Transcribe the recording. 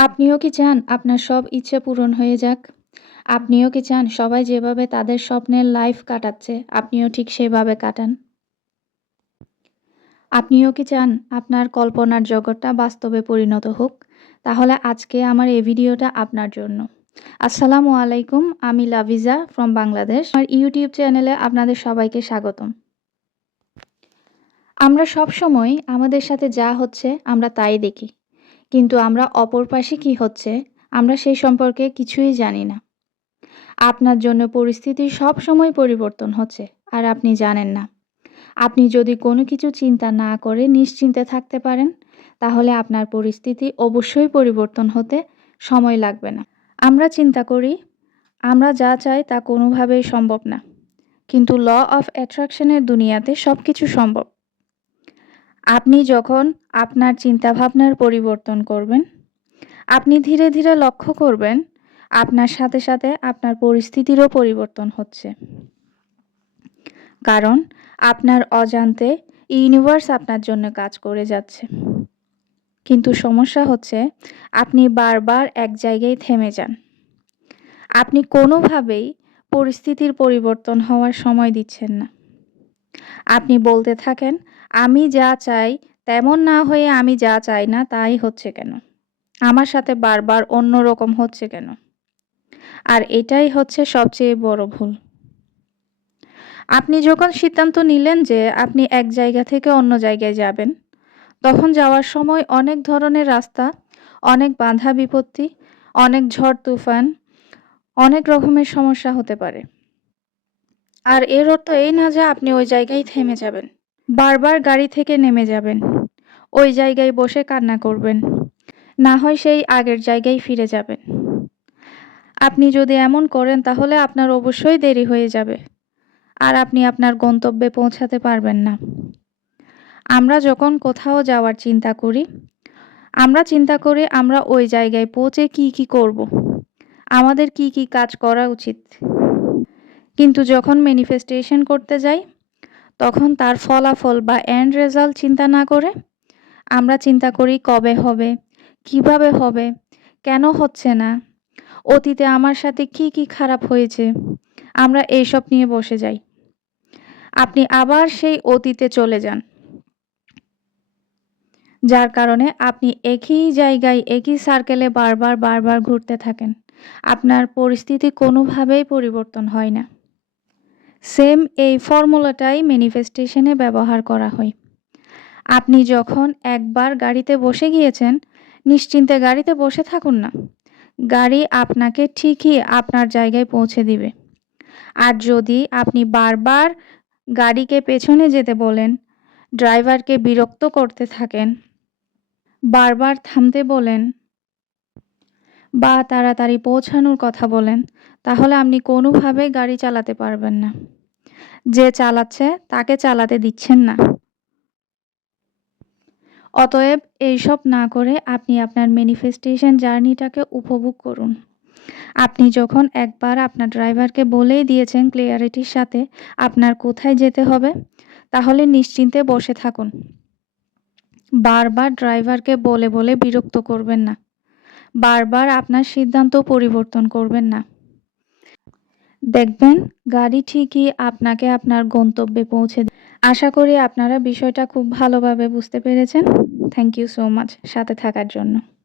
আপনিও কি চান আপনার সব ইচ্ছে পূরণ হয়ে যাক? আপনিও কি চান সবাই যেভাবে তাদের স্বপ্নের লাইফ কাটাচ্ছে, আপনিও ঠিক সেভাবে কাটান? আপনিও কি চান আপনার কল্পনার জগৎটা বাস্তবে পরিণত হোক? তাহলে আজকে আমার এই ভিডিওটা আপনার জন্য। আসসালামু আলাইকুম, আমি লাভিজা ফ্রম বাংলাদেশ। আমার ইউটিউব চ্যানেলে আপনাদের সবাইকে স্বাগতম। আমরা সবসময় আমাদের সাথে যা হচ্ছে আমরা তাই দেখি। কিন্তু আমরা অপর পাশে কি হচ্ছে, আমরা সেই সম্পর্কে কিছুই জানি না। আপনার জন্য পরিস্থিতি সবসময় পরিবর্তন হচ্ছে, আর আপনি জানেন না। আপনি যদি কোনো কিছু চিন্তা না করে নিশ্চিন্তে থাকতে পারেন, তাহলে আপনার পরিস্থিতি অবশ্যই পরিবর্তন হতে সময় লাগবে না। আমরা চিন্তা করি, আমরা যা চাই তা কোনোভাবেই সম্ভব না। কিন্তু ল অফ অ্যাট্রাকশনের দুনিয়াতে সবকিছু সম্ভব। আপনি যখন আপনার চিন্তাভাবনার পরিবর্তন করবেন, আপনি ধীরে ধীরে লক্ষ্য করবেন আপনার সাথে সাথে আপনার পরিস্থিতিরও পরিবর্তন হচ্ছে। কারণ আপনার অজান্তে ইউনিভার্স আপনার জন্য কাজ করে যাচ্ছে। কিন্তু সমস্যা হচ্ছে আপনি বারবার এক জায়গায় থেমে যান। আপনি কোনোভাবেই পরিস্থিতির পরিবর্তন হওয়ার সময় দিচ্ছেন না। আপনি বলতে থাকেন, আমি যা চাই তেমন না হয়ে আমি যা চাই না তাই হচ্ছে কেন? আমার সাথে বারবার অন্যরকম হচ্ছে কেন? আর এটাই হচ্ছে সবচেয়ে বড় ভুল। আপনি যখন সিদ্ধান্ত নিলেন যে আপনি এক জায়গা থেকে অন্য জায়গায় যাবেন, তখন যাওয়ার সময় অনেক ধরনের রাস্তা, অনেক বাধা বিপত্তি, অনেক ঝড় তুফান, অনেক রকমের সমস্যা হতে পারে। আর এর অর্থ এই না যে আপনি ওই জায়গায় থেমে যাবেন। বারবার গাড়ি থেকে নেমে যাবেন। ওই জায়গায় বসে কান্না করবেন। না হয় সেই আগের জায়গায় ফিরে যাবেন। আপনি যদি এমন করেন তাহলে আপনার অবশ্যই দেরি হয়ে যাবে। আর আপনি আপনার গন্তব্যে পৌঁছাতে পারবেন না। আমরা যখন কোথাও যাওয়ার চিন্তা করি, আমরা চিন্তা করি আমরা ওই জায়গায় পৌঁছে কি করব, আমাদের কি কাজ করা উচিত। কিন্তু যখন ম্যানিফেস্টেশন করতে যাই, তখন তার ফলাফল বা এন্ড রেজাল্ট চিন্তা না করে আমরা চিন্তা করি কবে হবে, কিভাবে হবে, কেন হচ্ছে না, অতীতে আমার সাথে কি খারাপ হয়েছে। আমরা এইসব নিয়ে বসে যাই। আপনি আবার সেই অতীতে চলে যান, যার কারণে আপনি একই জায়গায় একই সার্কেলে বারবার ঘুরতে থাকেন। আপনার পরিস্থিতি কোনোভাবেই পরিবর্তন হয় না। সেম এই ফর্মুলাটাই ম্যানিফেস্টেশনে ব্যবহার করা হয়। আপনি যখন একবার গাড়িতে বসে গিয়েছেন, নিশ্চিন্তে গাড়িতে বসে থাকুন না। গাড়ি আপনাকে ঠিকই আপনার জায়গায় পৌঁছে দিবে। আর যদি আপনি বারবার গাড়িকে পেছনে যেতে বলেন, ড্রাইভারকে বিরক্ত করতে থাকেন, বারবার থামতে বলেন বা তাড়াতাড়ি পৌঁছানোর কথা বলেন, তাহলে আপনি কোনোভাবেই গাড়ি চালাতে পারবেন না। যে চালাচ্ছে তাকে চালাতে দিচ্ছেন না। অতএব এইসব না করে আপনি আপনার ম্যানিফেস্টেশন জার্নিটাকে উপভোগ করুন। আপনি যখন একবার আপনার ড্রাইভারকে বলেই দিয়েছেন ক্লিয়ারিটির সাথে আপনার কোথায় যেতে হবে, তাহলে নিশ্চিন্তে বসে থাকুন। বারবার ড্রাইভারকে বলে বিরক্ত করবেন না। বারবার আপনার সিদ্ধান্ত পরিবর্তন করবেন না। দেখবেন গাড়ি ঠিকই আপনাকে আপনার গন্তব্যে পৌঁছে দেবে। আশা করি আপনারা বিষয়টা খুব ভালোভাবে বুঝতে পেরেছেন। থ্যাংক ইউ সো মাচ সাথে থাকার জন্য।